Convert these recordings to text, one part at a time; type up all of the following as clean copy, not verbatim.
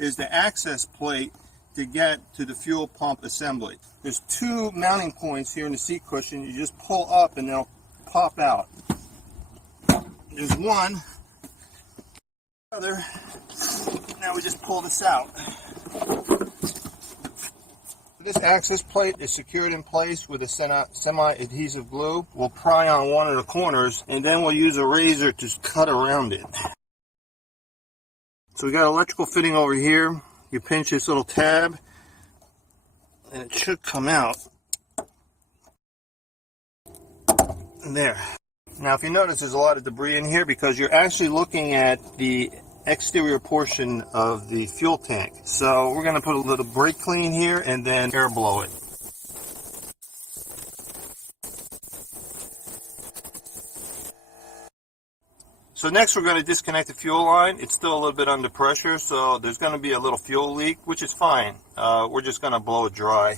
is the access plate to get to the fuel pump assembly. There's two mounting points here in the seat cushion. You just pull up and they'll pop out. There's one. Other. Now we just pull this out. This access plate is secured in place with a semi-adhesive glue. We'll pry on one of the corners and then we'll use a razor to cut around it. So we got electrical fitting over here. You pinch this little tab and it should come out. And there. Now if you notice, there's a lot of debris in here because you're actually looking at the exterior portion of the fuel tank. So we're going to put a little brake clean here and then air blow it. So next we're going to disconnect the fuel line. It's still a little bit under pressure, so there's going to be a little fuel leak, which is fine. We're just going to blow it dry.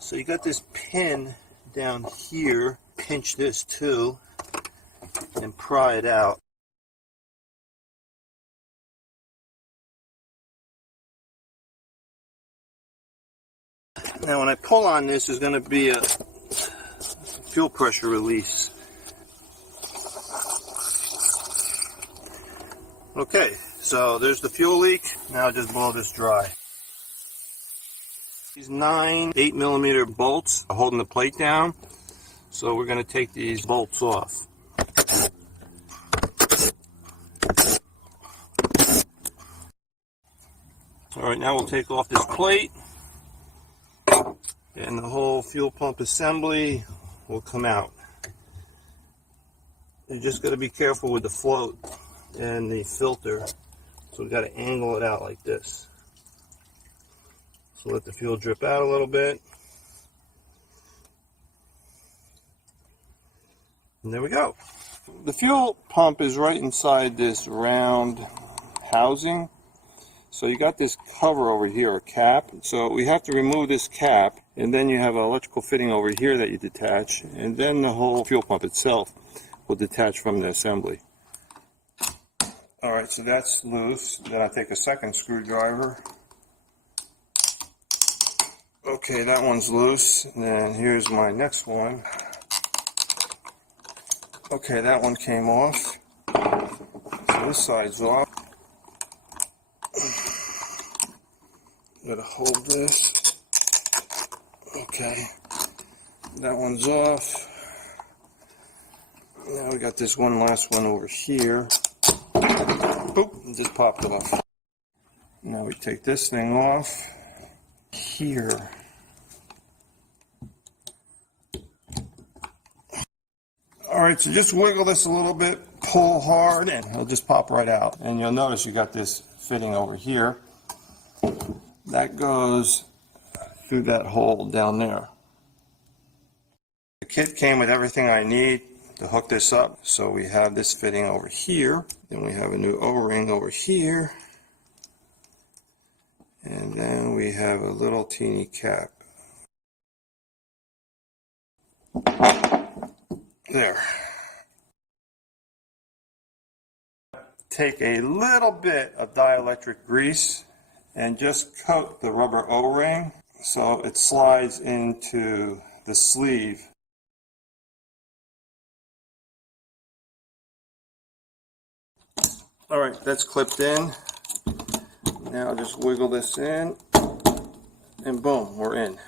So you got this pin down here. Pinch this too and pry it out. Now when I pull on this, there's going to be a fuel pressure release. Okay, so there's the fuel leak. Now just blow this dry. These 9 8mm bolts are holding the plate down. So we're going to take these bolts off. Alright, now we'll take off this plate. And the whole fuel pump assembly will come out. You just got to be careful with the float and the filter. So we've got to angle it out like this. So let the fuel drip out a little bit. And there we go. The fuel pump is right inside this round housing. So you got this cover over here, a cap. So we have to remove this cap, and then you have an electrical fitting over here that you detach, and then the whole fuel pump itself will detach from the assembly. Alright, so that's loose. Then I take a second screwdriver. Okay, that one's loose. And then here's my next one. Okay, that one came off. So this side's off. Gotta hold this. Okay, that one's off. Now we got this one last one over here. Boop, it just popped off. Now we take this thing off here. Alright, so just wiggle this a little bit, pull hard, and it'll just pop right out. And you'll notice you got this fitting over here. That goes through that hole down there. The kit came with everything I need to hook this up. So we have this fitting over here. Then we have a new O-ring over here. And then we have a little teeny cap. There. Take a little bit of dielectric grease and just coat the rubber O-ring so it slides into the sleeve. Alright, that's clipped in. Now just wiggle this in and boom, we're in.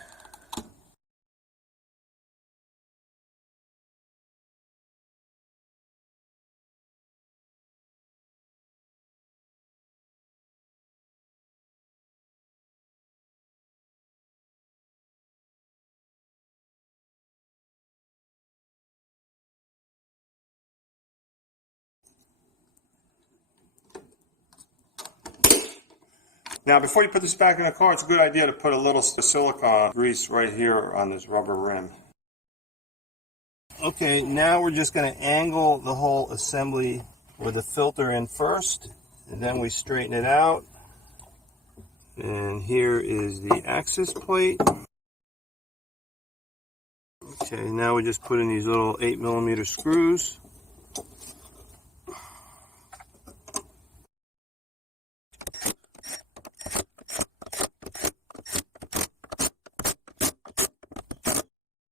Now before you put this back in the car, it's a good idea to put a little silicone grease right here on this rubber rim. Okay, now we're just going to angle the whole assembly with the filter in first, and then we straighten it out. And here is the access plate. Okay, now we just put in these little 8mm screws.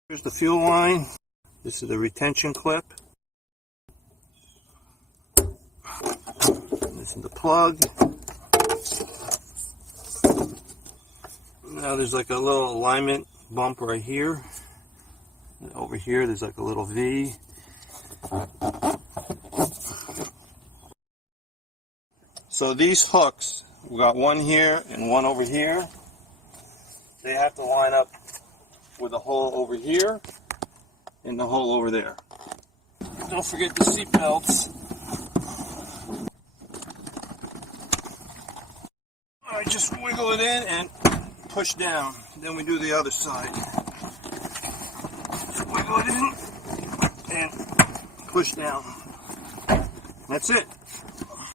Here's the fuel line. This is the retention clip. This is the plug. Now there's like a little alignment bump right here. And over here there's like a little V. So these hooks, we got one here and one over here. They have to line up with the hole over here and the hole over there. Don't forget the seat belts. Alright, just wiggle it in and push down. Then we do the other side. Wiggle it in and push down. That's it.